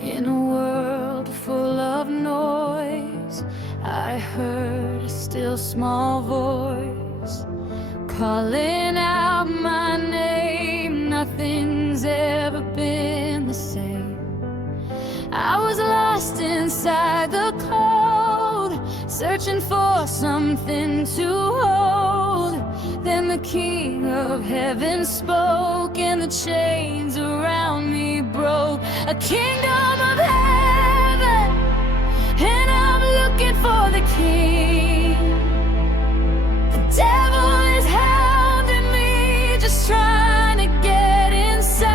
In a world full of noise, I heard a still small voice calling out my name. Nothing's ever been the same. I was lost inside the cold, searching for something to hold. Then the King of Heaven spoke, and the chains around me broke. A kingdom of heaven, and I'm looking for the King. The devil is hounding me, just trying to get inside.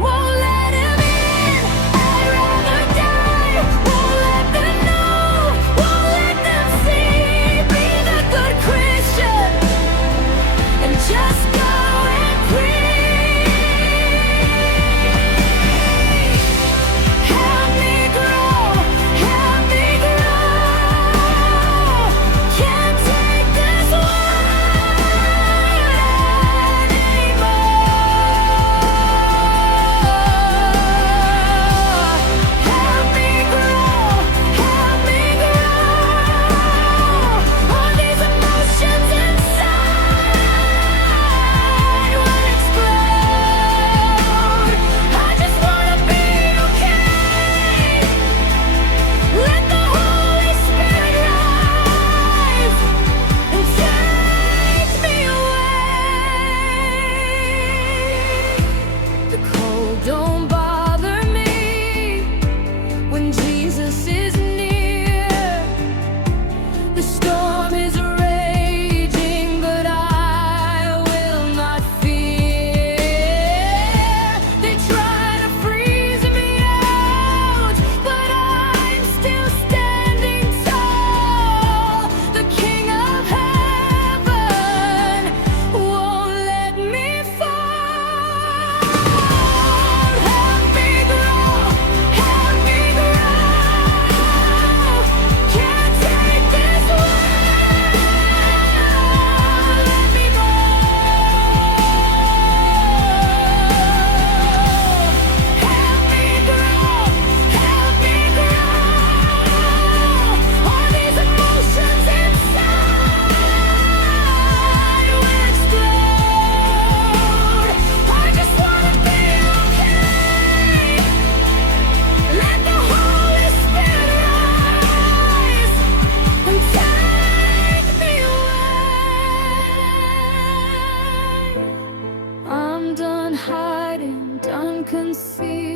Won't let him in, I'd rather die. Won't let them know, won't let them see. Be the good Christian and just go and preach. Help me grow, help me grow. Can't take this world anymore. Help me grow, help me grow. All these emotions inside will explode. I just wanna be okay. Let the Holy Spirit rise and take me away. The cold don't bother me when Jesus is near. The storm is raging, but I will not fear. They try to freeze me out, but I'm still standing tall. The King of Heaven won't let me fall. Help me grow, help me grow. Can't take this world anymore. Help me grow, help me grow. All these emotions inside will explode. I just wanna be okay. Let the Holy Spirit rise and take me away. I'm done hiding, done concealing.